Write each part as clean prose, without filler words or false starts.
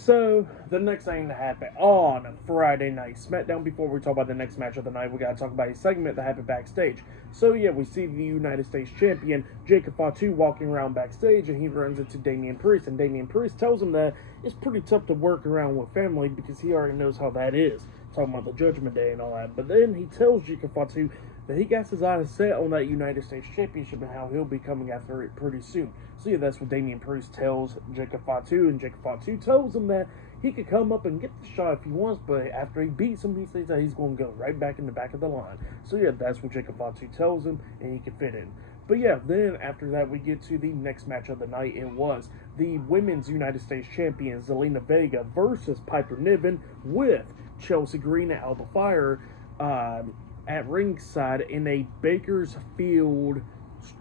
So, the next thing that happened on Friday night SmackDown, before we talk about the next match of the night, we gotta talk about a segment that happened backstage. So, yeah, we see the United States Champion, Jacob Fatu, walking around backstage, and he runs into Damian Priest, and Damian Priest tells him that it's pretty tough to work around with family because he already knows how that is, talking about the Judgment Day and all that. But then he tells Jacob Fatu that he got his eyes set on that United States Championship and how he'll be coming after it pretty soon. So yeah, that's what Damian Priest tells Jacob Fatu, and Jacob Fatu tells him that he could come up and get the shot if he wants, but after he beats him, he says that he's going to go right back in the back of the line. So yeah, that's what Jacob Fatu tells him, and he can fit in. But yeah, then after that, we get to the next match of the night. It was the Women's United States Champion, Zelina Vega, versus Piper Niven with Chelsea Green and Alba Fyre at ringside in a Bakersfield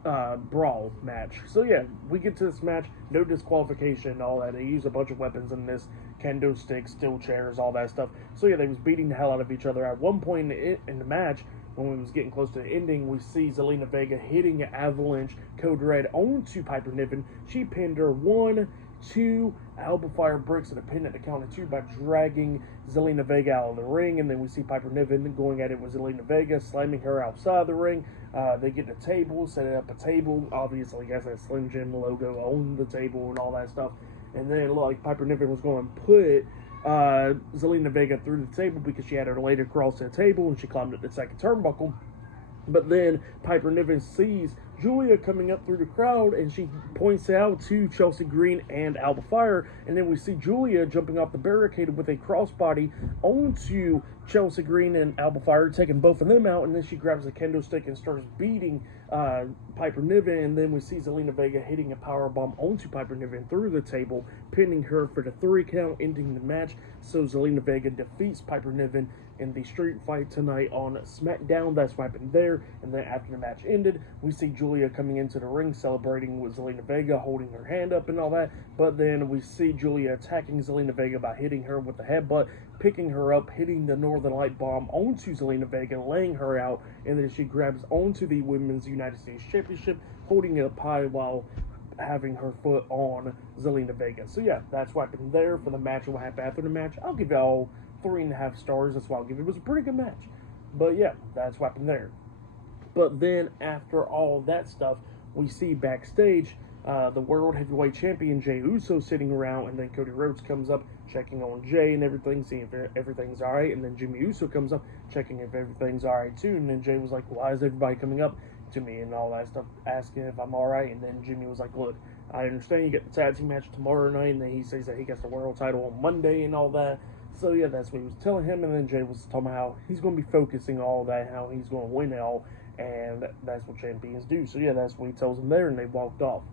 Brawl match. So yeah, we get to this match, no disqualification and all that. They use a bunch of weapons in this, kendo sticks, steel chairs, all that stuff. So yeah, they was beating the hell out of each other. At one point in the match, when we was getting close to the ending, we see Zelina Vega hitting an avalanche code red onto Piper Niven. She pinned her 1, 2, Alba Fyre bricks at a pin at the count of 2 by dragging Zelina Vega out of the ring, and then we see Piper Niven going at it with Zelina Vega, slamming her outside the ring. They get the table, set up a table, obviously has that Slim Jim logo on the table and all that stuff, and then like Piper Niven was going to put Zelina Vega through the table because she had her laid across the table and she climbed up the second turnbuckle. But then Piper Niven sees Julia coming up through the crowd, and she points out to Chelsea Green and Alba Fyre, and then we see Julia jumping off the barricade with a crossbody onto Chelsea Green and Alba Fyre, taking both of them out, and then she grabs a kendo stick and starts beating Piper Niven, and then we see Zelina Vega hitting a powerbomb onto Piper Niven through the table, pinning her for the 3 count, ending the match. So Zelina Vega defeats Piper Niven in the street fight tonight on SmackDown. That's what happened there. And then after the match ended, we see Julia coming into the ring celebrating with Zelina Vega, holding her hand up and all that. But then we see Julia attacking Zelina Vega by hitting her with the headbutt, picking her up, hitting the Northern Light bomb onto Zelina Vega, laying her out, and then she grabs onto the Women's United States Championship, holding it up high while having her foot on Zelina Vega. So yeah, that's what happened there for the match and what happened after the match. I'll give y'all 3.5 stars. That's why I'll give it. It was a pretty good match. But yeah, that's what happened there. But then after all that stuff, we see backstage the World Heavyweight Champion Jey Uso sitting around, and then Cody Rhodes comes up, checking on Jey and everything, seeing if everything's all right. And then Jimmy Uso comes up, checking if everything's all right too. And then Jey was like, why is everybody coming up to me and all that stuff, asking if I'm all right? And then Jimmy was like, look, I understand you get the tag team match tomorrow night, and then he says that he gets the world title on Monday and all that. So yeah, that's what he was telling him. And then Jey was talking about how he's going to be focusing all that, how he's going to win it all, and that's what champions do. So yeah, that's what he tells him there, and they walked off.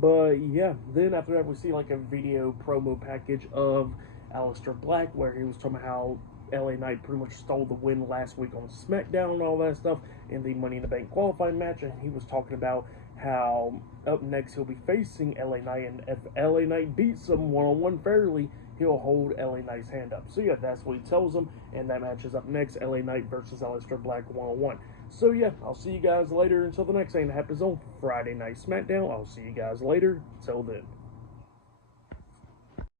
But yeah, then after that, we see like a video promo package of Aleister Black, where he was talking about how LA Knight pretty much stole the win last week on SmackDown and all that stuff in the Money in the Bank qualifying match. And he was talking about how up next he'll be facing LA Knight, and if LA Knight beats him one-on-one fairly, he'll hold LA Knight's hand up. So yeah, that's what he tells him, and that match is up next, LA Knight versus Aleister Black one-on-one. So yeah, I'll see you guys later until the next thing that happens on Friday Night SmackDown. I'll see you guys later. Till then.